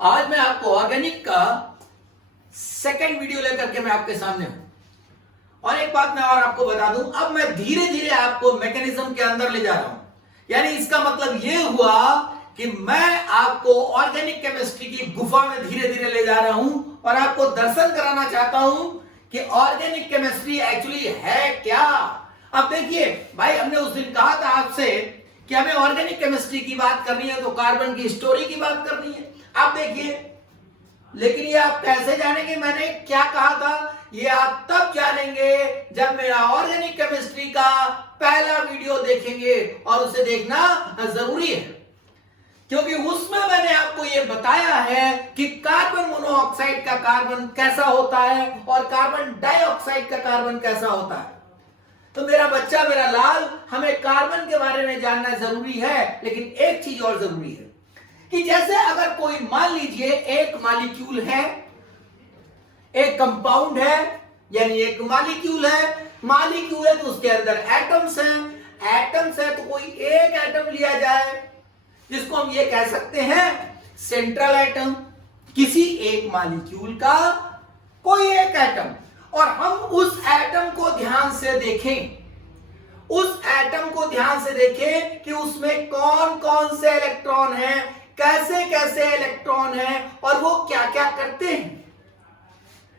आज मैं आपको ऑर्गेनिक का सेकंड वीडियो लेकर के मैं आपके सामने हूं। और एक बात मैं और आपको बता दूं, अब मैं धीरे धीरे आपको मैकेनिज्म के अंदर ले जा रहा हूं। यानी इसका मतलब यह हुआ कि मैं आपको ऑर्गेनिक केमिस्ट्री की गुफा में धीरे धीरे ले जा रहा हूं और आपको दर्शन कराना चाहता हूं कि ऑर्गेनिक केमिस्ट्री एक्चुअली है क्या। अब देखिए भाई, हमने उस दिन कहा था आपसे कि हमें ऑर्गेनिक केमिस्ट्री की बात करनी है तो कार्बन की स्टोरी की बात करनी है। आप देखिए, लेकिन ये आप कैसे जानेंगे मैंने क्या कहा था? ये आप तब जानेंगे जब मेरा ऑर्गेनिक केमिस्ट्री का पहला वीडियो देखेंगे, और उसे देखना जरूरी है क्योंकि उसमें मैंने आपको ये बताया है कि कार्बन मोनोऑक्साइड का कार्बन कैसा होता है और कार्बन डाइऑक्साइड का कार्बन कैसा होता है। तो मेरा बच्चा, मेरा लाल, हमें कार्बन के बारे में जानना जरूरी है, लेकिन एक चीज और जरूरी है कि जैसे अगर कोई, मान लीजिए एक मॉलिक्यूल है, एक कंपाउंड है, यानी एक मॉलिक्यूल है तो उसके अंदर एटम्स है तो कोई एक एटम लिया जाए जिसको हम ये कह सकते हैं सेंट्रल एटम, किसी एक मॉलिक्यूल का कोई एक एटम, और हम उस एटम को ध्यान से देखें, कि उसमें कौन कौन से इलेक्ट्रॉन हैं, कैसे कैसे इलेक्ट्रॉन हैं और वो क्या क्या करते हैं।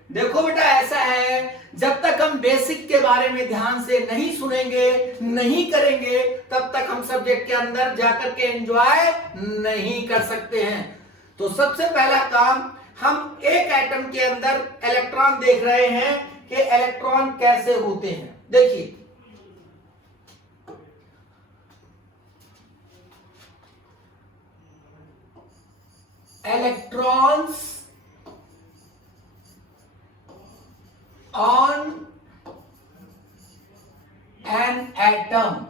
देखो बेटा, ऐसा है, जब तक हम बेसिक के बारे में ध्यान से नहीं सुनेंगे, नहीं करेंगे, तब तक हम सब्जेक्ट के अंदर जाकर के एंजॉय नहीं कर सकते हैं। तो सबसे पहला काम, हम एक एटम के अंदर इलेक्ट्रॉन देख रहे हैं कि इलेक्ट्रॉन कैसे होते हैं। देखिए, इलेक्ट्रॉन्स ऑन एन एटम,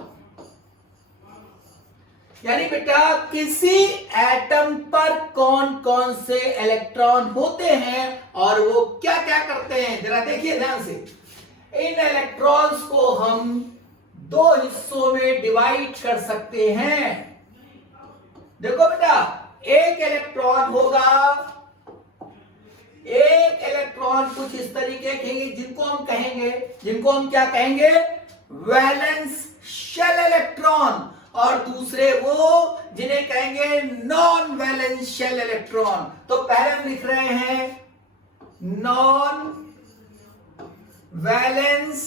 यानी बेटा किसी एटम पर कौन कौन से इलेक्ट्रॉन होते हैं और वो क्या क्या करते हैं। जरा देखिए ध्यान से, इन इलेक्ट्रॉन्स को हम दो हिस्सों में डिवाइड कर सकते हैं। देखो बेटा, एक इलेक्ट्रॉन होगा, एक इलेक्ट्रॉन कुछ इस तरीके के, जिनको हम क्या कहेंगे, वैलेंस शेल इलेक्ट्रॉन, और दूसरे वो जिन्हें कहेंगे नॉन वैलेंस शेल इलेक्ट्रॉन। तो पहले हम लिख रहे हैं नॉन वैलेंस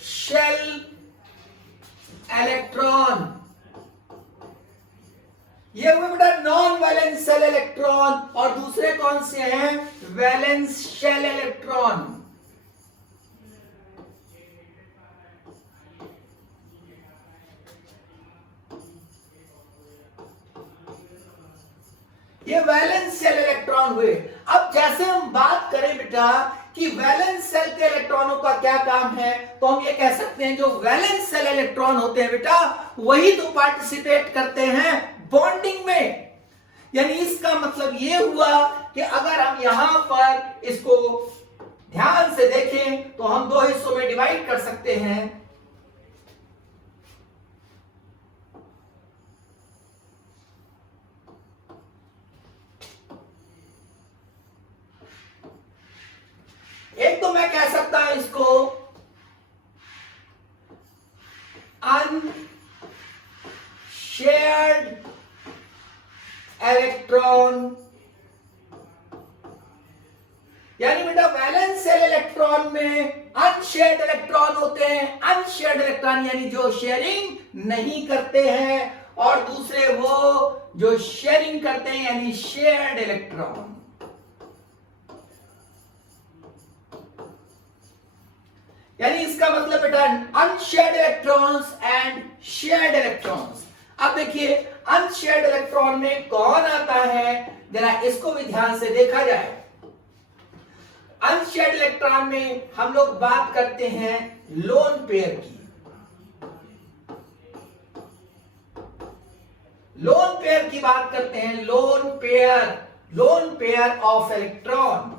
शेल इलेक्ट्रॉन, ये हुए बेटा नॉन वैलेंस शेल इलेक्ट्रॉन, और दूसरे कौन से हैं, वैलेंस शेल इलेक्ट्रॉन। ये वैलेंस शेल इलेक्ट्रॉन हुए। अब जैसे हम बात करें बेटा कि वैलेंस शेल के इलेक्ट्रॉनों का क्या काम है, तो हम ये कह सकते हैं जो वैलेंस शेल इलेक्ट्रॉन होते हैं बेटा, वही तो पार्टिसिपेट करते हैं बॉन्डिंग में। यानी इसका मतलब ये हुआ कि अगर हम यहां पर इसको ध्यान से देखें तो हम दो हिस्सों में डिवाइड कर सकते हैं। एक तो मैं कह सकता हूं इसको अनशेयर्ड इलेक्ट्रॉन, यानी बेटा वैलेंस शेल इलेक्ट्रॉन में अनशेयर्ड इलेक्ट्रॉन होते हैं। अनशेयर्ड इलेक्ट्रॉन यानी जो शेयरिंग नहीं करते हैं, और दूसरे वो जो शेयरिंग करते हैं यानी शेयर्ड इलेक्ट्रॉन। यानी इसका मतलब बेटा unshared electrons and shared electrons. अब देखिए, अनशेयर्ड इलेक्ट्रॉन में कौन आता है, जरा इसको भी ध्यान से देखा जाए। अनशेयर्ड इलेक्ट्रॉन में हम लोग बात करते हैं लोन पेयर की। लोन पेयर की बात करते हैं, lone pair of electron,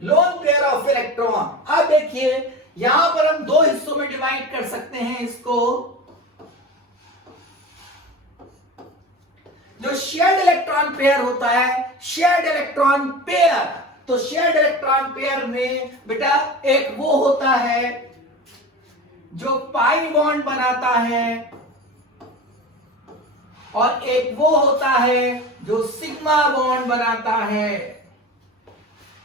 lone pair of electron. अब देखिए, यहां पर हम दो हिस्सों में डिवाइड कर सकते हैं इसको। जो शेयर्ड इलेक्ट्रॉन पेयर होता है, शेयर्ड इलेक्ट्रॉन पेयर, तो शेयर्ड इलेक्ट्रॉन पेयर में बेटा एक वो होता है जो पाई बॉन्ड बनाता है और एक वो होता है जो सिग्मा बॉन्ड बनाता है।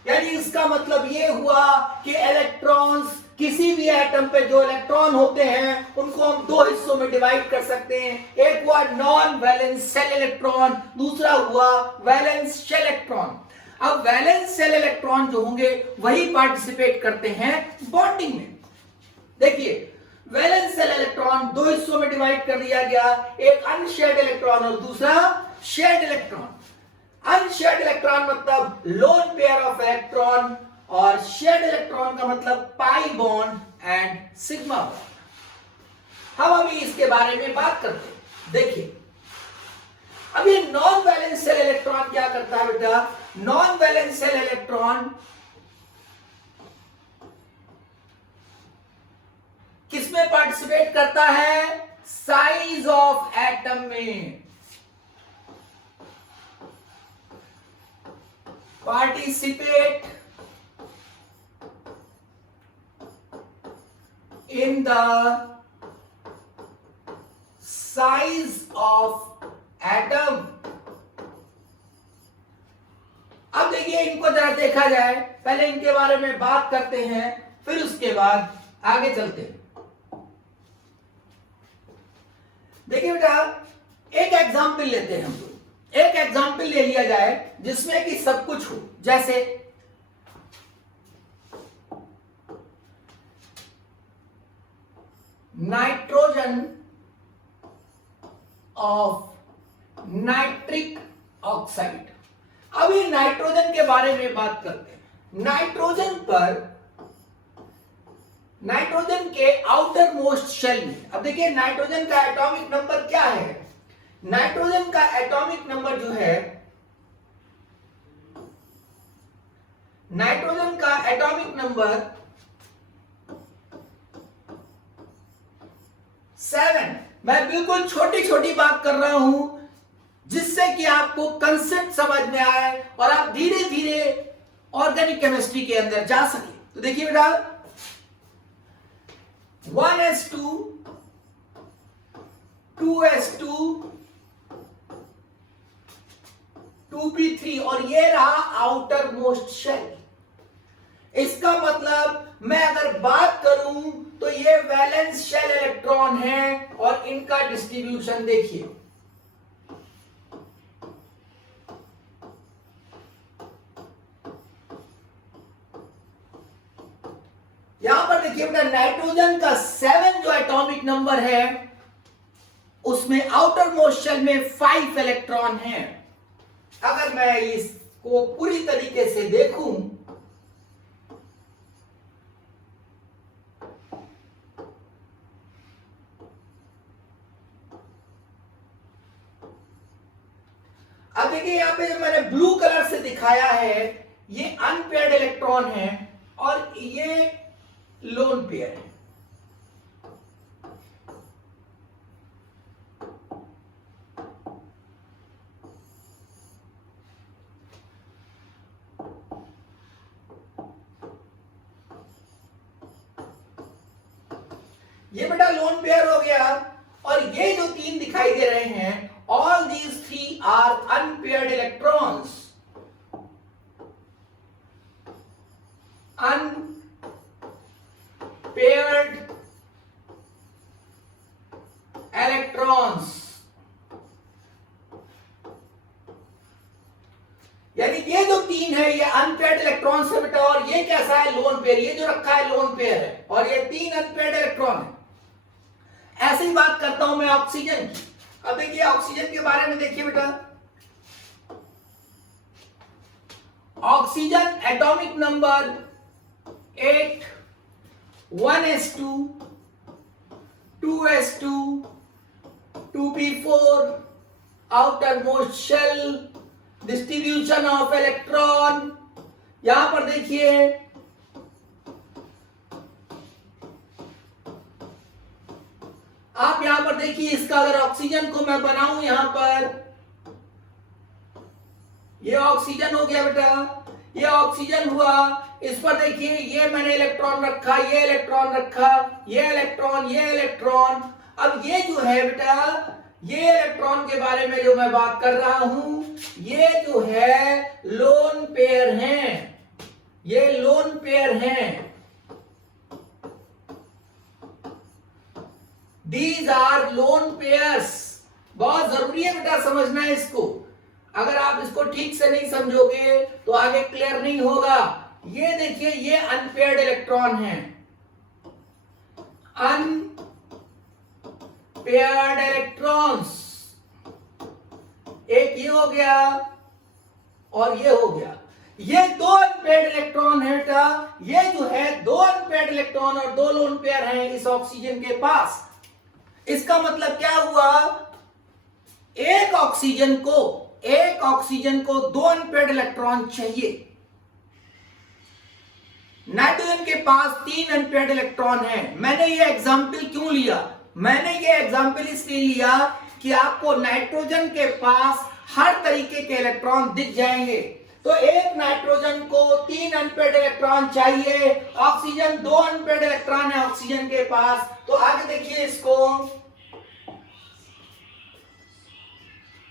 यानी इसका मतलब ये हुआ कि इलेक्ट्रॉन्स, किसी भी एटम पे जो इलेक्ट्रॉन होते हैं उनको हम दो हिस्सों में डिवाइड कर सकते हैं। एक हुआ नॉन वैलेंस शेल इलेक्ट्रॉन, दूसरा हुआ वैलेंस शेल इलेक्ट्रॉन। अब वैलेंस शेल इलेक्ट्रॉन जो होंगे वही पार्टिसिपेट करते हैं बॉन्डिंग में। देखिए वैलेंस शेल इलेक्ट्रॉन दो हिस्सों में डिवाइड कर दिया गया, एक अनशेयर्ड इलेक्ट्रॉन और दूसरा शेयर्ड इलेक्ट्रॉन। अनशेयर्ड इलेक्ट्रॉन मतलब लोन पेयर ऑफ इलेक्ट्रॉन और शेयर्ड इलेक्ट्रॉन का मतलब pi bond and sigma bond. हम अभी इसके बारे में बात करते हैं। देखिए अभी नॉन वैलेंस शेल इलेक्ट्रॉन क्या करता है बेटा? नॉन वैलेंस शेल इलेक्ट्रॉन किसमें पार्टिसिपेट करता है? साइज ऑफ एटम में participate in the size of atom। अब देखिए इनको जरा देखा जाए, पहले इनके बारे में बात करते हैं फिर उसके बाद आगे चलते हैं। देखिए बेटा एक एग्जाम्पल लेते हैं हम लोग, एक एग्जाम्पल ले लिया जाए जिसमें कि सब कुछ हो, जैसे नाइट्रोजन ऑफ नाइट्रिक ऑक्साइड। अभी नाइट्रोजन के बारे में बात करते हैं। नाइट्रोजन पर, नाइट्रोजन के आउटर मोस्ट शेल में, अब देखिए नाइट्रोजन का एटॉमिक नंबर क्या है? नाइट्रोजन का एटॉमिक नंबर जो है, नाइट्रोजन का एटॉमिक नंबर 7। मैं बिल्कुल छोटी छोटी बात कर रहा हूं जिससे कि आपको कंसेप्ट समझ में आए और आप धीरे धीरे ऑर्गेनिक केमिस्ट्री के अंदर जा सके। तो देखिए बेटा 1s2 2s2 2p3 और ये रहा आउटर मोस्ट शेल। इसका मतलब मैं अगर बात करूं तो ये वैलेंस शेल इलेक्ट्रॉन है और इनका डिस्ट्रीब्यूशन देखिए। यहां पर देखिए बेटा नाइट्रोजन का 7 जो एटॉमिक नंबर है उसमें आउटर मोस्ट शेल में 5 इलेक्ट्रॉन हैं। अगर मैं इसको पूरी तरीके से देखूं अब देखिए यहां पे जो मैंने ब्लू कलर से दिखाया है ये अनपेयर्ड इलेक्ट्रॉन है और ये लोन पेयर है। ये बेटा लोन पेयर हो गया और ये जो तीन दिखाई दे रहे हैं all these three are unpaired electrons। unpaired electrons यानी ये जो तीन है ये अनपेयर्ड इलेक्ट्रॉन्स है बेटा और ये कैसा है? Lone pair. ये जो रखा है लोन पेयर है और ये तीन अनपेयर्ड इलेक्ट्रॉन है। ऐसे ही बात करता हूं मैं ऑक्सीजन की। अब देखिए ऑक्सीजन के बारे में देखिए बेटा, oxygen atomic number 8, 1s2 2s2 2p4 outermost shell, distribution of electron. यहां पर देखिए आप यहां पर देखिए इसका अगर ऑक्सीजन को मैं बनाऊं यहां पर ये ऑक्सीजन हो गया बेटा, ये ऑक्सीजन हुआ। इस पर देखिए ये मैंने इलेक्ट्रॉन रखा, ये इलेक्ट्रॉन रखा, ये इलेक्ट्रॉन, ये इलेक्ट्रॉन। अब ये जो है बेटा, ये इलेक्ट्रॉन के बारे में जो मैं बात कर रहा हूं, ये जो है लोन पेयर हैं, ये लोन पेयर हैं। These are lone pairs। बहुत जरूरी है बेटा समझना है इसको। अगर आप इसको ठीक से नहीं समझोगे तो आगे क्लियर नहीं होगा। ये देखिए ये अनपेयर्ड इलेक्ट्रॉन है, अनपेयर्ड इलेक्ट्रॉन्स। एक ये हो गया और ये हो गया। ये दो अनपेयर्ड इलेक्ट्रॉन है बेटा, ये जो है दो अनपेयर्ड इलेक्ट्रॉन और दो लोन पेयर हैं इस ऑक्सीजन के पास। इसका मतलब क्या हुआ, एक ऑक्सीजन को दो अनपेयर्ड इलेक्ट्रॉन चाहिए। नाइट्रोजन के पास तीन अनपेयर्ड इलेक्ट्रॉन है। मैंने ये एग्जाम्पल क्यों लिया, मैंने ये एग्जाम्पल इसलिए लिया कि आपको नाइट्रोजन के पास हर तरीके के इलेक्ट्रॉन दिख जाएंगे। तो एक नाइट्रोजन को तीन अनपेयर्ड इलेक्ट्रॉन चाहिए, ऑक्सीजन दो अनपेयर्ड इलेक्ट्रॉन है ऑक्सीजन के पास। तो आगे देखिए इसको,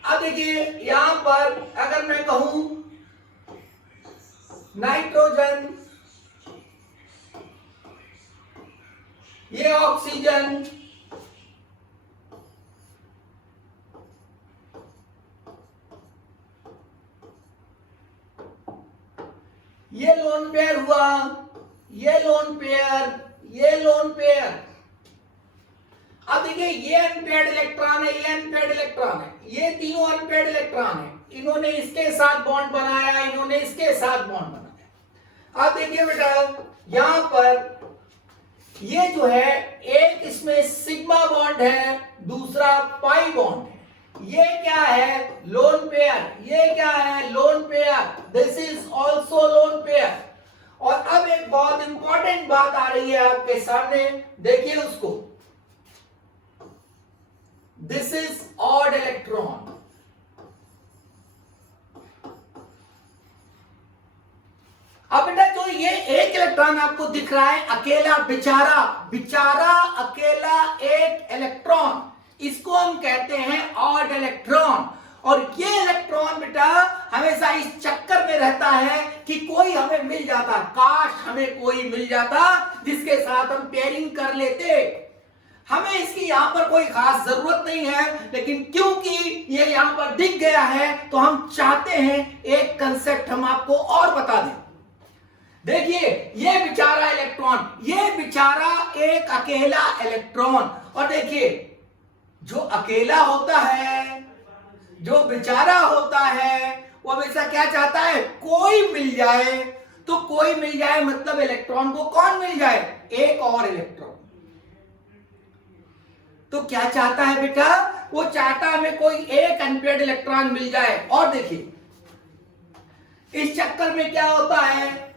अब देखिए यहां पर अगर मैं कहूं नाइट्रोजन, ये ऑक्सीजन, ये लोन पेयर हुआ, ये लोन पेयर, ये लोन पेयर। अब देखिए ये अनपेयर्ड इलेक्ट्रॉन है, ये अनपेयर्ड इलेक्ट्रॉन है, ये तीनों अनपेयर्ड इलेक्ट्रॉन है। इन्होंने इसके साथ बॉन्ड बनाया, इन्होंने इसके साथ बॉन्ड बनाया। अब देखिए बेटा यहां पर ये जो है एक इसमें सिग्मा बॉन्ड है, दूसरा पाई बॉन्ड है। ये क्या है, लोन पेयर। ये क्या है, lone pair. This is also lone pair. और अब एक बहुत इंपॉर्टेंट बात आ रही है आपके सामने, देखिए उसको। This is odd electron. अब बेटा जो ये एक इलेक्ट्रॉन आपको दिख रहा है अकेला, बेचारा अकेला एक इलेक्ट्रॉन, इसको हम कहते हैं ऑड इलेक्ट्रॉन। और ये इलेक्ट्रॉन बेटा हमेशा इस चक्कर में रहता है कि कोई हमें मिल जाता, काश हमें कोई मिल जाता जिसके साथ हम पेयरिंग कर लेते। हमें इसकी यहां पर कोई खास जरूरत नहीं है, लेकिन क्योंकि ये यहां पर दिख गया है तो हम चाहते हैं एक कंसेप्ट हम आपको और बता दें। देखिए ये बेचारा इलेक्ट्रॉन, ये बेचारा एक अकेला इलेक्ट्रॉन। और देखिए जो अकेला होता है, जो बेचारा होता है, वो हमेशा क्या चाहता है, कोई मिल जाए। तो कोई मिल जाए मतलब इलेक्ट्रॉन को कौन मिल जाए, एक और इलेक्ट्रॉन। तो क्या चाहता है बेटा, वो चाहता है हमें कोई एक अनपेयर्ड इलेक्ट्रॉन मिल जाए। और देखिए इस चक्कर में क्या होता है,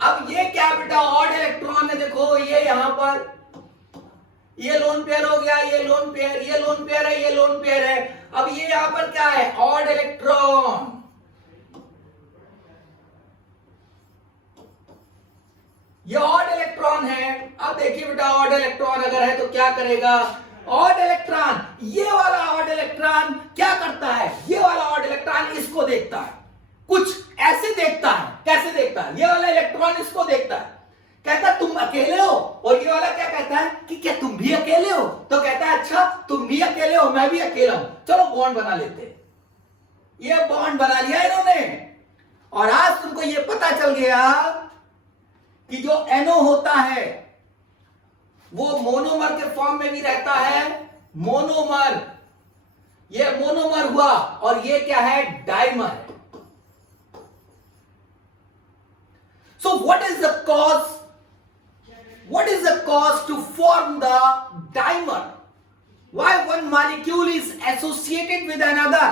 अब ये क्या बेटा ऑड इलेक्ट्रॉन है। देखो ये यहां पर ये लोन पेयर हो गया, ये लोन पेयर, ये लोन पेयर है, ये लोन पेयर है। अब ये यहां पर क्या है, ऑड इलेक्ट्रॉन। ये ऑड इलेक्ट्रॉन है। अब देखिए बेटा ऑड इलेक्ट्रॉन अगर है तो क्या करेगा, ऑड इलेक्ट्रॉन, ये वाला ऑड इलेक्ट्रॉन क्या करता है, ये वाला ऑड इलेक्ट्रॉन इसको देखता है, कुछ ऐसे देखता है। कैसे देखता है, ये वाला इलेक्ट्रॉन इसको देखता है, कहता है तुम अकेले हो। और ये वाला क्या कहता है कि क्या तुम भी अकेले हो। तो कहता है अच्छा तुम भी अकेले हो, मैं भी अकेला हूं, चलो बॉन्ड बना लेते हैं। ये बॉन्ड बना लिया इन्होंने। और आज तुमको ये पता चल गया कि जो NO होता है वो मोनोमर के फॉर्म में भी रहता है, मोनोमर। ये मोनोमर हुआ और ये क्या है, डाइमर है। So what is the cause? What is the cause to form the dimer? Why one molecule is associated with another?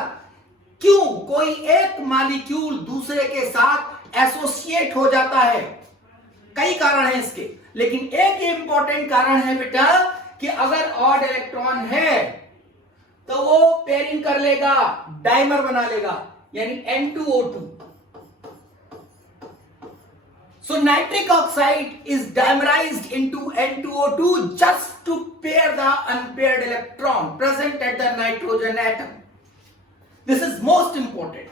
क्यों कोई एक मॉलिक्यूल दूसरे के साथ एसोसिएट हो जाता है। कई कारण हैं इसके, लेकिन एक इंपॉर्टेंट कारण है बेटा कि अगर ऑड इलेक्ट्रॉन है तो वो पेयरिंग कर लेगा, डाइमर बना लेगा, यानी N2O2. So nitric oxide is dimerized into N2O2 just to pair the unpaired electron present at the nitrogen atom. This is most important.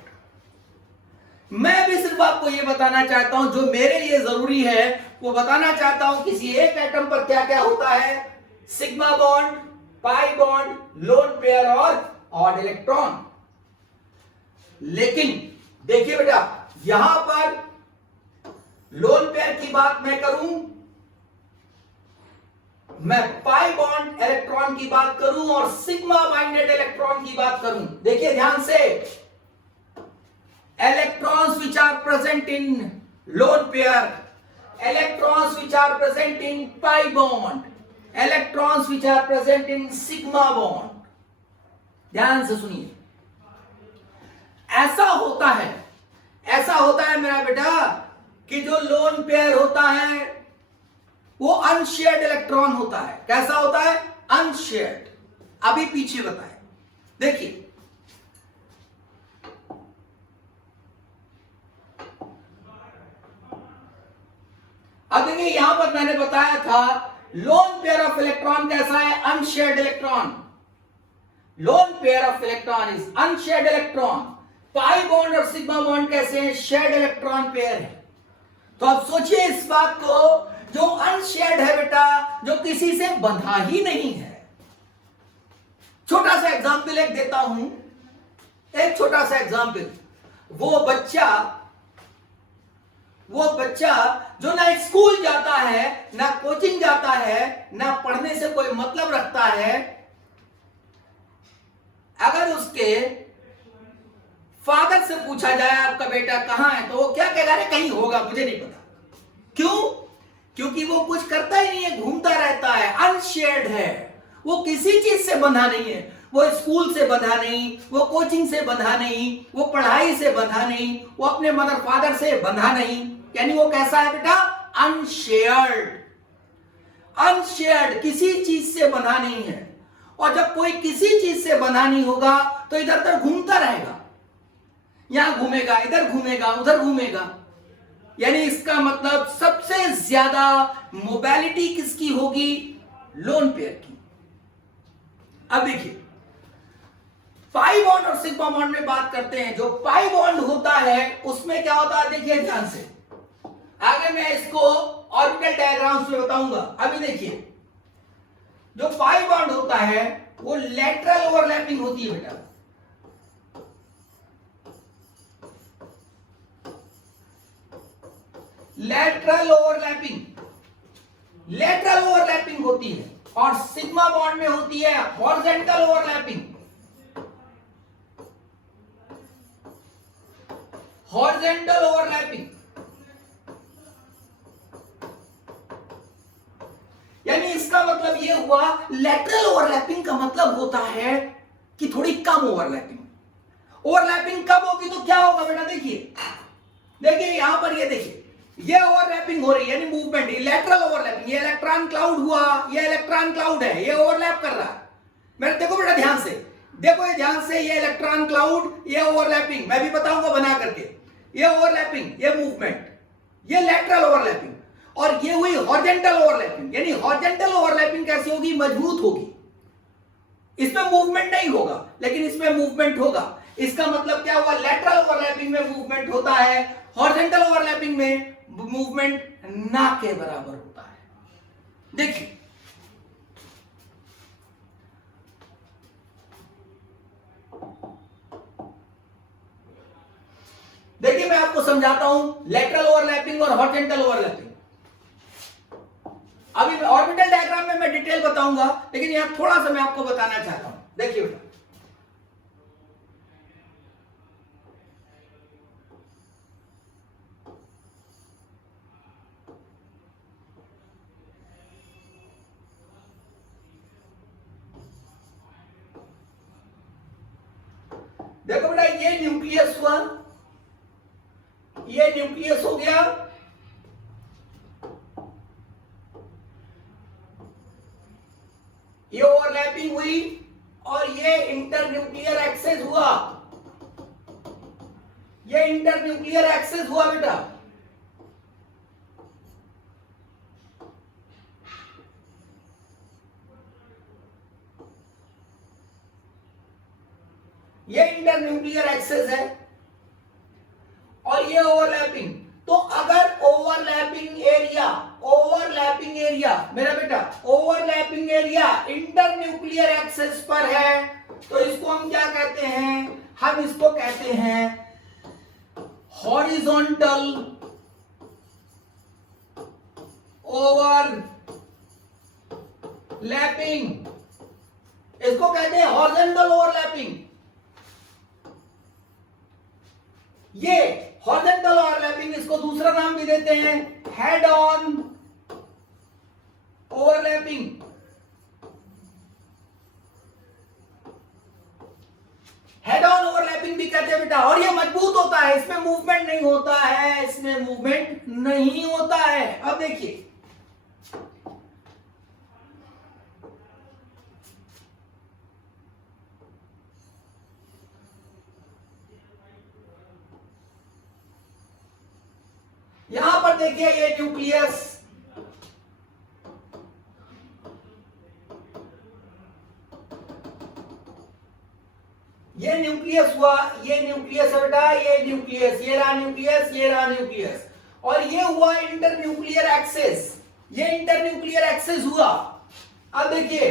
मैं भी सिर्फ आपको ये बताना चाहता हूं, जो मेरे लिए जरूरी है वो बताना चाहता हूं. किसी एक एटम पर क्या क्या होता है, sigma bond, pi bond, lone pair और ऑड इलेक्ट्रॉन. लेकिन देखिए बेटा, यहां पर लोन पेयर की बात मैं करूं, मैं पाई बॉन्ड इलेक्ट्रॉन की बात करूं और सिग्मा बाइंडेड इलेक्ट्रॉन की बात करूं. देखिए ध्यान से, electrons which are present in lone pair, electrons which are present in pi bond, electrons which are present in sigma bond. ध्यान से सुनिए, ऐसा होता है मेरा बेटा कि जो लोन पेयर होता है वो अनशेयर्ड इलेक्ट्रॉन होता है. कैसा होता है? अनशेयर्ड. अभी पीछे बताए, देखिए अब देखिए, यहां पर मैंने बताया था लोन पेयर ऑफ इलेक्ट्रॉन कैसा है? Unshared electron. Lone pair of electron is unshared electron. Pi bond और सिग्मा बॉन्ड कैसे हैं? शेयर्ड इलेक्ट्रॉन पेयर है. तो अब सोचिए इस बात को, जो अनशेयर्ड है बेटा, जो किसी से बंधा ही नहीं है. छोटा सा एग्जांपल एक देता हूं, एक छोटा सा एग्जांपल. वो बच्चा जो ना स्कूल जाता है, ना कोचिंग जाता है, ना पढ़ने से कोई मतलब रखता है, अगर उसके फादर से पूछा जाए आपका बेटा कहां है, तो वो क्या कहेगा? अरे कहीं होगा, मुझे नहीं पता. क्यों? क्योंकि वो कुछ करता ही नहीं है, घूमता रहता है, अनशेयर्ड है. वो किसी चीज से बंधा नहीं है. वो स्कूल से बंधा नहीं, वो कोचिंग से बंधा नहीं, वो पढ़ाई से बंधा नहीं, वो अपने मदर फादर से बंधा नहीं. यानी वो कैसा है बेटा? अनशेयर्ड. अनशेयर्ड, किसी चीज से बंधा नहीं है. और जब कोई किसी चीज से बंधा नहीं होगा तो इधर उधर घूमता रहेगा. यहां घूमेगा, इधर घूमेगा, उधर घूमेगा. यानी इसका मतलब सबसे ज्यादा मोबिलिटी किसकी होगी? लोन पेयर की. अब देखिए, पाई बॉन्ड और सिग्मा बॉन्ड में बात करते हैं. जो पाई बॉन्ड होता है उसमें क्या होता है? देखिए ध्यान से, आगे मैं इसको ऑर्बिटल डायग्राम्स में बताऊंगा. अभी देखिए, जो पाई बॉन्ड होता है वो लेटरल ओवरलैपिंग होती है बेटा. लेटरल ओवरलैपिंग होती है. और सिग्मा बॉन्ड में होती है हॉरिजॉन्टल ओवरलैपिंग. हॉरिजॉन्टल ओवरलैपिंग यानी इसका मतलब यह हुआ, लेटरल ओवरलैपिंग का मतलब होता है कि थोड़ी कम ओवरलैपिंग. ओवरलैपिंग कब होगी तो क्या होगा बेटा? देखिए यहां पर ये देखिए, ये ओवरलैपिंग हो रही है, यानी मूवमेंट, लेटरल ओवरलैपिंग. ये इलेक्ट्रॉन क्लाउड हुआ, ये इलेक्ट्रॉन क्लाउड है, ये ओवरलैप कर रहा है. मेरे देखो बेटा ध्यान से, देखो ये ध्यान से, ये इलेक्ट्रॉन क्लाउड, ये ओवरलैपिंग. मैं भी बताऊंगा बना करके. ये ओवरलैपिंग, ये मूवमेंट, ये लेटरल ओवरलैपिंग. और ये हुई हॉरिजॉन्टल ओवरलैपिंग. यानी हॉरिजॉन्टल ओवरलैपिंग कैसी होगी? मजबूत होगी. इसमें मूवमेंट नहीं होगा, लेकिन इसमें मूवमेंट होगा. इसका मतलब क्या हुआ? लेटरल ओवरलैपिंग में मूवमेंट होता है, हॉरिजॉन्टल ओवरलैपिंग में मूवमेंट ना के बराबर होता है. देखिए मैं आपको समझाता हूं लेटरल ओवरलैपिंग और हॉरिजॉन्टल ओवरलैपिंग. अभी ऑर्बिटल डायग्राम में मैं डिटेल बताऊंगा, लेकिन यहां थोड़ा सा मैं आपको बताना चाहता हूं. देखिए बेटा, देखो बेटा, ये न्यूक्लियस हुआ, ये न्यूक्लियस हो गया, हुआ, ये इंटरन्यूक्लियर एक्सेस हुआ बेटा। ये इंटरन्यूक्लियर एक्सेस है और ये ओवरलैपिंग। तो अगर ओवरलैपिंग एरिया मेरा बेटा ओवरलैपिंग एरिया इंटरन्यूक्लियर एक्सेस पर है तो इसको हम क्या कहते हैं? हम इसको कहते हैं हॉरिजॉन्टल ओवरलैपिंग। इसको कहते हैं हॉरिजॉन्टल ओवरलैपिंग। ये हॉरिजॉन्टल ओवरलैपिंग, इसको दूसरा नाम भी देते हैं head on overlapping. Head on overlapping भी कहते हैं बेटा। और ये मजबूत होता है, इसमें मूवमेंट नहीं होता है, इसमें मूवमेंट नहीं होता है। अब देखिए यहां पर देखिए ये न्यूक्लियस, ये न्यूक्लियस हुआ, ये न्यूक्लियस है बेटा, ये न्यूक्लियस, ये रहा न्यूक्लियस, ये रहा न्यूक्लियस, और ये हुआ इंटरन्यूक्लियर एक्सेस। ये इंटरन्यूक्लियर एक्सेस हुआ। अब देखिए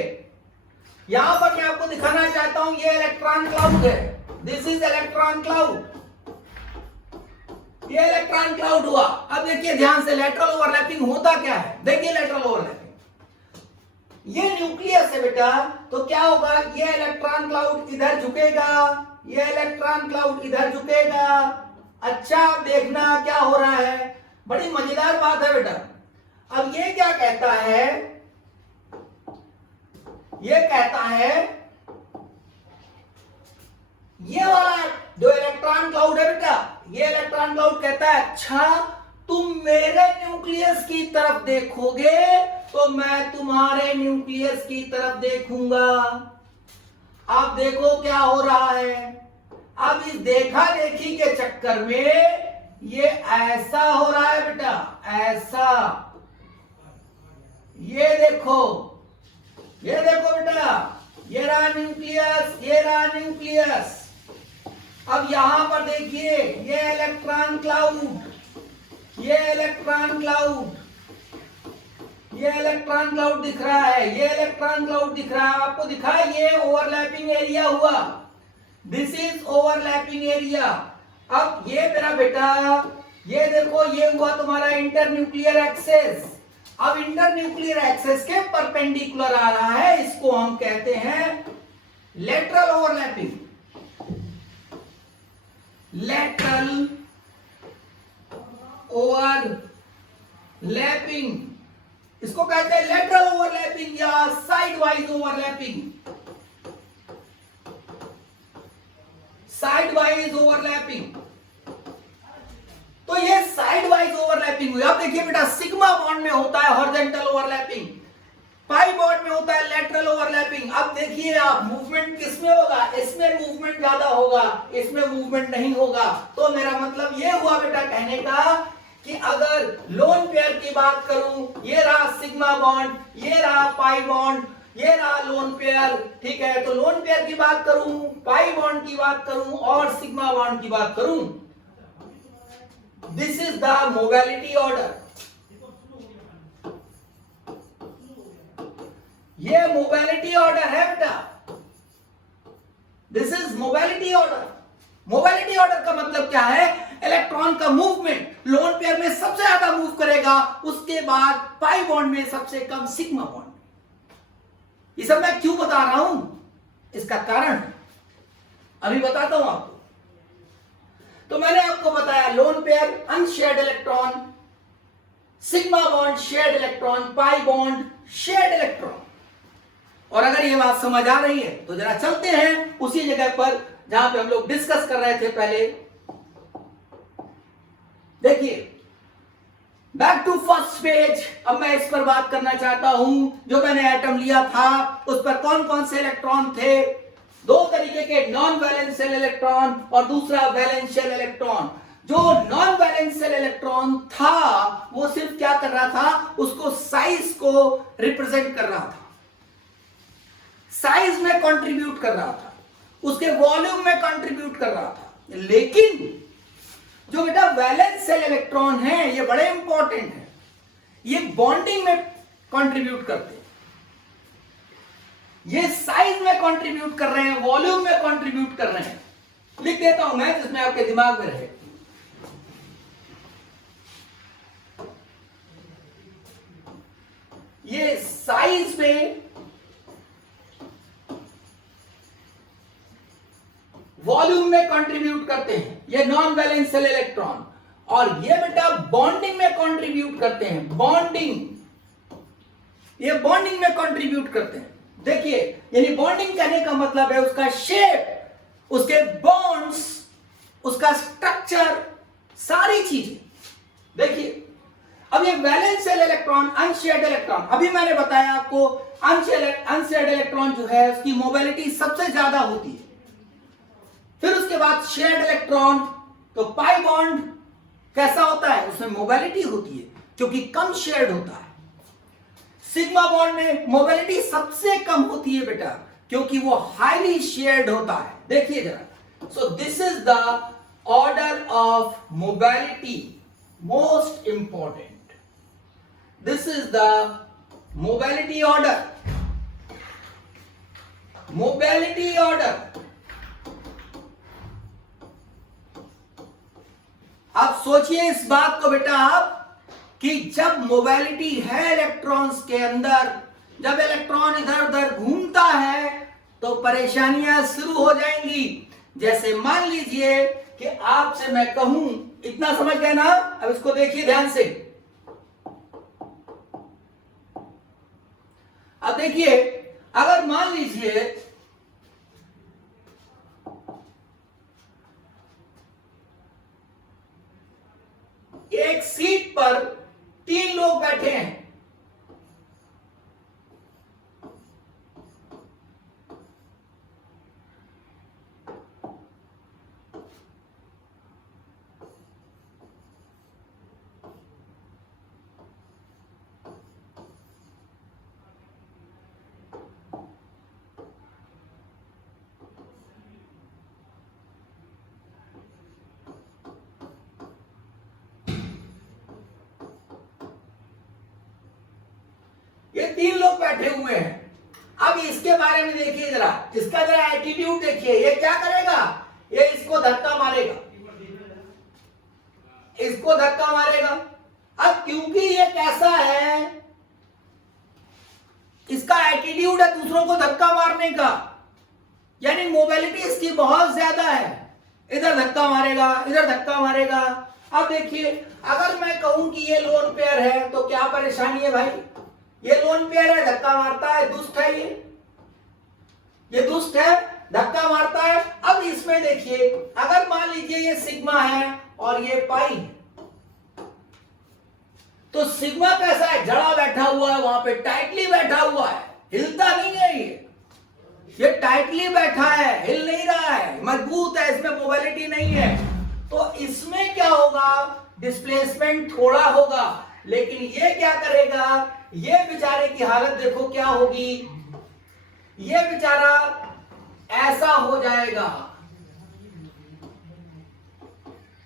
यहां पर मैं आपको दिखाना चाहता हूं, ये इलेक्ट्रॉन क्लाउड है, दिस इज इलेक्ट्रॉन क्लाउड, ये इलेक्ट्रॉन क्लाउड हुआ। अब देखिए ध्यान से लेटरल ओवरलैपिंग होता क्या है, देखिए लेटरल ओवरलैपिंग, ये न्यूक्लियस है बेटा, तो क्या होगा, ये इलेक्ट्रॉन क्लाउड इधर झुकेगा, ये इलेक्ट्रॉन क्लाउड इधर झुकेगा। अच्छा देखना क्या हो रहा है, बड़ी मजेदार बात है बेटा। अब ये क्या कहता है, ये कहता है ये वाला जो इलेक्ट्रॉन क्लाउड है बेटा, ये इलेक्ट्रॉन क्लाउड कहता है अच्छा तुम मेरे न्यूक्लियस की तरफ देखोगे तो मैं तुम्हारे न्यूक्लियस की तरफ देखूंगा। अब देखो क्या हो रहा है, अब इस देखा देखी के चक्कर में ये ऐसा हो रहा है बेटा, ऐसा, ये देखो बेटा, ये रहा न्यूक्लियस, ये रहा न्यूक्लियस। अब यहां पर देखिए ये इलेक्ट्रॉन क्लाउड, ये इलेक्ट्रॉन क्लाउड, ये इलेक्ट्रॉन क्लाउड दिख रहा है, ये इलेक्ट्रॉन क्लाउड दिख रहा है, आपको दिखा ये ओवरलैपिंग एरिया हुआ, दिस इज ओवरलैपिंग एरिया। अब ये मेरा बेटा, ये देखो ये हुआ तुम्हारा इंटरन्यूक्लियर एक्सेस। अब इंटरन्यूक्लियर एक्सेस के परपेंडिकुलर आ रहा है, इसको हम कहते हैं लेटरल ओवरलैपिंग, लेटरल ओवरलैपिंग, इसको कहते हैं लेटरल ओवरलैपिंग या side wise overlapping, side wise overlapping. तो ये साइड वाइज ओवरलैपिंग हुई। अब देखिए बेटा सिग्मा बॉन्ड में होता है हॉरिजॉन्टल ओवरलैपिंग, पाई बॉन्ड में होता है लेटरल ओवरलैपिंग। अब देखिए आप मूवमेंट किसमें होगा, इसमें मूवमेंट ज्यादा होगा, इसमें मूवमेंट नहीं होगा। तो मेरा मतलब ये हुआ बेटा कहने का कि अगर लोन पेयर की बात करूं, ये रहा सिग्मा बॉन्ड, ये रहा पाई बॉन्ड, ये रहा लोन पेयर, ठीक है। तो लोन पेयर की बात करूं, पाई बॉन्ड की बात करूं और सिग्मा बॉन्ड की बात करूं, this is the mobility order. ये मोबिलिटी ऑर्डर है बेटा, this is mobility order. Mobility order का मतलब क्या है, इलेक्ट्रॉन का मूवमेंट लोन पेयर में सबसे ज्यादा मूव करेगा, उसके बाद पाई बॉन्ड में सबसे कम सिग्मा बॉन्ड। ये सब मैं क्यों बता रहा हूं, इसका कारण अभी बताता हूं आपको। तो मैंने आपको बताया lone pair unshared electron, sigma bond shared electron, pi bond shared electron. और अगर ये बात समझ आ रही है तो जरा चलते हैं उसी जगह पर जहां पे हम लोग डिस्कस कर रहे थे पहले। देखिए बैक टू फर्स्ट पेज। अब मैं इस पर बात करना चाहता हूं, जो मैंने एटम लिया था उस पर कौन कौन से इलेक्ट्रॉन थे, दो तरीके के नॉन वैलेंस शेल इलेक्ट्रॉन और दूसरा वैलेंस शेल इलेक्ट्रॉन। जो नॉन वैलेंस शेल इलेक्ट्रॉन था वो सिर्फ क्या कर रहा था, उसको साइज को रिप्रेजेंट कर रहा था, साइज में कंट्रीब्यूट कर रहा था, उसके वॉल्यूम में कंट्रीब्यूट कर रहा था। लेकिन जो बेटा वैलेंस शेल इलेक्ट्रॉन है ये बड़े इंपॉर्टेंट है, ये बॉन्डिंग में कंट्रीब्यूट करते हैं, ये साइज में कंट्रीब्यूट कर रहे हैं, वॉल्यूम में कंट्रीब्यूट कर रहे हैं। लिख देता हूं मैं जिसमें आपके दिमाग में रहे। ये साइज में, वॉल्यूम में कंट्रीब्यूट करते हैं ये नॉन वैलेंस शेल इलेक्ट्रॉन, और ये बेटा बॉन्डिंग में कंट्रीब्यूट करते हैं, बॉन्डिंग, ये बॉन्डिंग में कंट्रीब्यूट करते हैं। देखिए यानी बॉन्डिंग कहने का मतलब है उसका शेप, उसके बॉन्ड्स, उसका स्ट्रक्चर, सारी चीजें। देखिए अब ये valence shell electron, unshared electron, अभी मैंने बताया आपको अनशेयर्ड इलेक्ट्रॉन जो है उसकी मोबिलिटी सबसे ज्यादा होती है। फिर उसके बाद शेयर्ड इलेक्ट्रॉन, तो पाई बॉन्ड कैसा होता है, उसमें मोबिलिटी होती है क्योंकि कम शेयर्ड होता है। सिग्मा बॉन्ड में मोबिलिटी सबसे कम होती है बेटा क्योंकि वो हाईली शेयर्ड होता है। देखिए जरा, so this is the order of mobility, most important, this is the mobility order, mobility order. आप सोचिए इस बात को बेटा आप कि जब मोबिलिटी है इलेक्ट्रॉन्स के अंदर, जब इलेक्ट्रॉन इधर उधर घूमता है तो परेशानियां शुरू हो जाएंगी। जैसे मान लीजिए कि आपसे मैं कहूं, इतना समझ गए ना, अब इसको देखिए ध्यान से। अब देखिए अगर मान लीजिए एक सीट पर 3 लोग बैठे हैं, ये 3 लोग बैठे हुए हैं। अब इसके बारे में देखिए जरा, इसका जरा एटीट्यूड देखिए, ये क्या करेगा, ये इसको धक्का मारेगा, इसको धक्का मारेगा। अब क्योंकि ये कैसा है, इसका एटीट्यूड है दूसरों को धक्का मारने का, यानी मोबिलिटी इसकी बहुत ज्यादा है, इधर धक्का मारेगा, इधर धक्का मारेगा। अब देखिए अगर मैं कहूं कि ये लोन पेयर है तो क्या परेशानी है भाई, ये लोन पेयर है, धक्का मारता है, दुष्ट है, ये दुष्ट है, धक्का मारता है। अब इसमें देखिए अगर मान लीजिए ये सिग्मा है और ये पाई है, तो सिग्मा कैसा है, जड़ा बैठा हुआ है, वहां पे टाइटली बैठा हुआ है, हिलता नहीं है, ये टाइटली बैठा है, हिल नहीं रहा है, मजबूत है, इसमें मोबिलिटी नहीं है। तो इसमें क्या होगा, डिस्प्लेसमेंट थोड़ा होगा, लेकिन ये क्या करेगा, ये बेचारे की हालत देखो क्या होगी, ये बेचारा ऐसा हो जाएगा,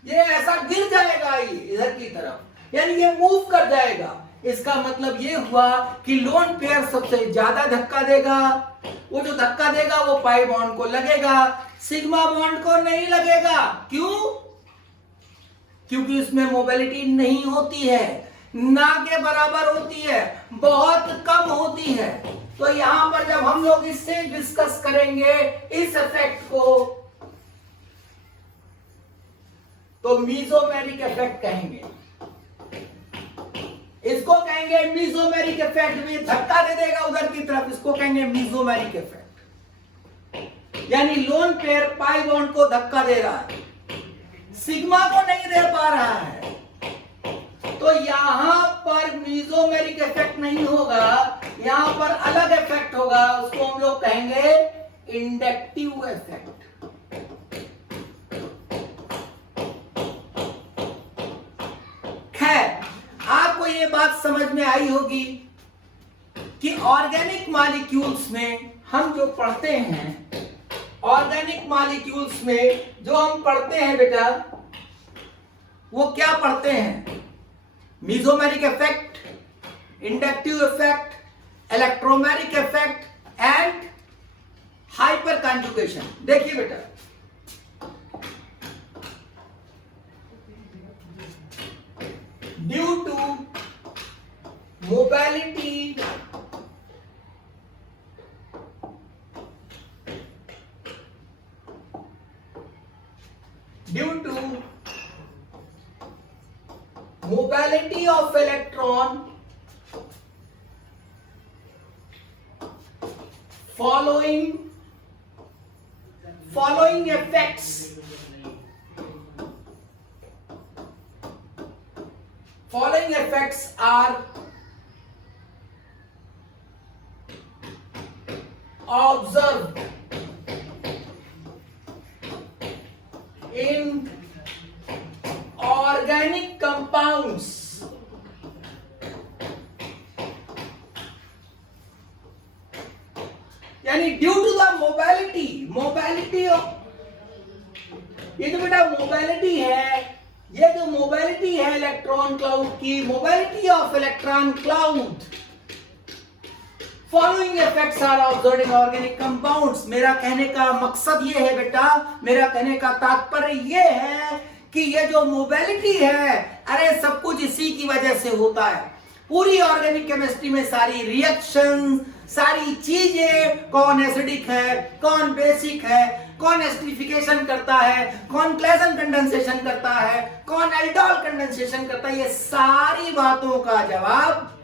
ये ऐसा गिर जाएगा ये इधर की तरफ, यानी ये मूव कर जाएगा। इसका मतलब ये हुआ कि लोन पेयर सबसे ज्यादा धक्का देगा, वो जो धक्का देगा वो पाई बॉन्ड को लगेगा, सिग्मा बॉन्ड को नहीं लगेगा। क्यों? क्योंकि उसमें मोबिलिटी नहीं होती है, ना के बराबर होती है, बहुत कम होती है। तो यहां पर जब हम लोग इससे डिस्कस करेंगे इस इफेक्ट को, तो मीजोमेरिक इफेक्ट कहेंगे, इसको कहेंगे मीजोमेरिक इफेक्ट, में धक्का दे देगा उधर की तरफ, इसको कहेंगे मीजोमेरिक इफेक्ट। यानी लोन पेयर पाई बॉन्ड को धक्का दे रहा है, सिग्मा को नहीं दे पा रहा है, तो यहां पर मीजोमेरिक इफेक्ट नहीं होगा, यहां पर अलग इफेक्ट होगा, उसको हम लोग कहेंगे इंडक्टिव इफेक्ट। खैर, आपको ये बात समझ में आई होगी कि ऑर्गेनिक मॉलिक्यूल्स में हम जो पढ़ते हैं, ऑर्गेनिक मॉलिक्यूल्स में जो हम पढ़ते हैं बेटा, वो क्या पढ़ते हैं? Mesomeric effect, inductive effect, electromeric effect and hyperconjugation. देखिए बेटा, due to mobility of electron following effects are observed in organic compounds यानी due to the mobility of, ये जो बेटा मोबिलिटी है, ये जो मोबिलिटी है इलेक्ट्रॉन क्लाउड की, mobility of electron cloud following effects are observed in organic compounds. मेरा कहने का मकसद ये है बेटा, मेरा कहने का तात्पर्य ये है कि ये जो मोबिलिटी है, अरे सब कुछ इसी की वजह से होता है। पूरी ऑर्गेनिक केमिस्ट्री में सारी रिएक्शन, सारी चीजें, कौन एसिडिक है, कौन बेसिक है, कौन एसिडिफिकेशन करता है, कौन क्लेजन कंडेंसेशन करता है, कौन एल्डोल कंडेंसेशन करता है, ये सारी बातों का जवाब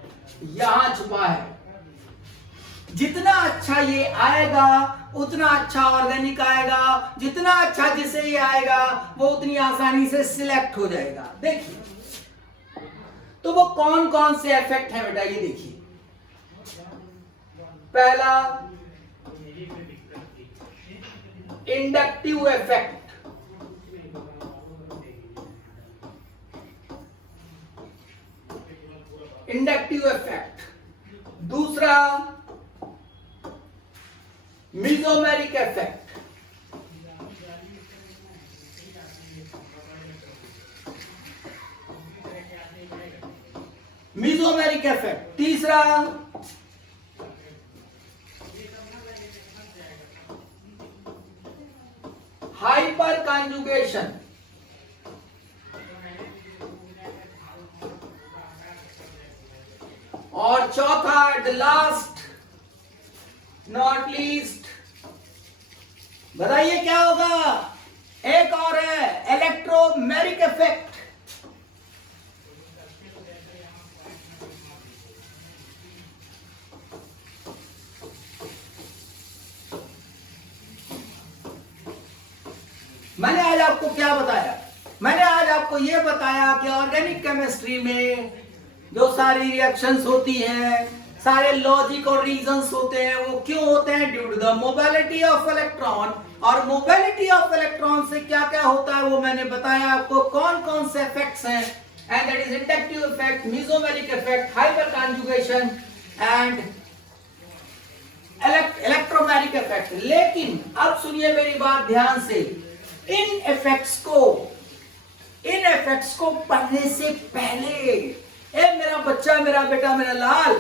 यहां छुपा है। जितना अच्छा ये आएगा उतना अच्छा ऑर्गेनिक आएगा, जितना अच्छा जिसे ये आएगा वो उतनी आसानी से सिलेक्ट हो जाएगा। देखिए तो वो कौन कौन से इफेक्ट है बेटा, ये देखिए। पहला इंडक्टिव इफेक्ट, इंडक्टिव इफेक्ट। दूसरा मेसोमेरिक इफेक्ट, मेसोमेरिक इफेक्ट। तीसरा हाइपर कॉन्जुगेशन, और चौथा at the last not least, बताइए क्या होगा? एक और है इलेक्ट्रोमेरिक इफेक्ट। मैंने आज आपको क्या बताया? मैंने आज आपको यह बताया कि ऑर्गेनिक केमिस्ट्री में जो सारी रिएक्शंस होती हैं, सारे लॉजिक और रीजंस होते हैं, वो क्यों होते हैं? Due to the mobility of electron. और मोबिलिटी ऑफ इलेक्ट्रॉन से क्या क्या होता है वो मैंने बताया आपको, कौन कौन से इफेक्ट्स हैं। And that is inductive effect, mesomeric effect, hyper conjugation and electromeric effect. लेकिन अब सुनिए मेरी बात ध्यान से, इन इफेक्ट्स को पढ़ने से पहले, मेरा बच्चा, मेरा बेटा, मेरा लाल,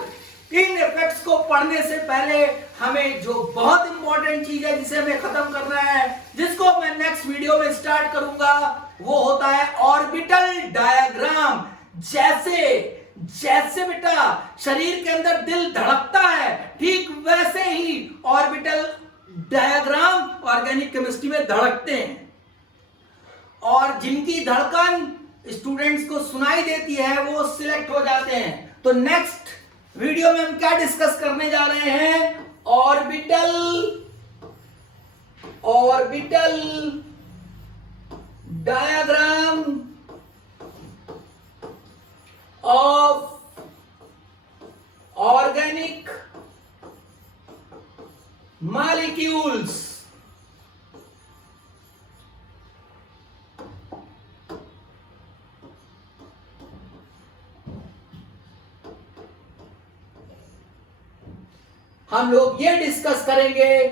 इन इफेक्ट्स को पढ़ने से पहले हमें जो बहुत इंपॉर्टेंट चीज है जिसे हमें खत्म करना है, जिसको मैं नेक्स्ट वीडियो में स्टार्ट करूंगा, वो होता है ऑर्बिटल डायग्राम। जैसे बेटा शरीर के अंदर दिल धड़कता है, ठीक वैसे ही ऑर्बिटल डायग्राम ऑर्गेनिक केमिस्ट्री में धड़कते हैं। और जिनकी धड़कन स्टूडेंट्स को सुनाई देती है वो सिलेक्ट हो जाते हैं। तो नेक्स्ट वीडियो में हम क्या डिस्कस करने जा रहे हैं? Orbital diagram of organic molecules. हम लोग ये डिस्कस करेंगे,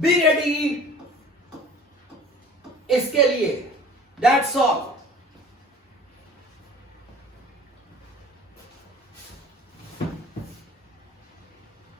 बी रेडी इसके लिए। That's all.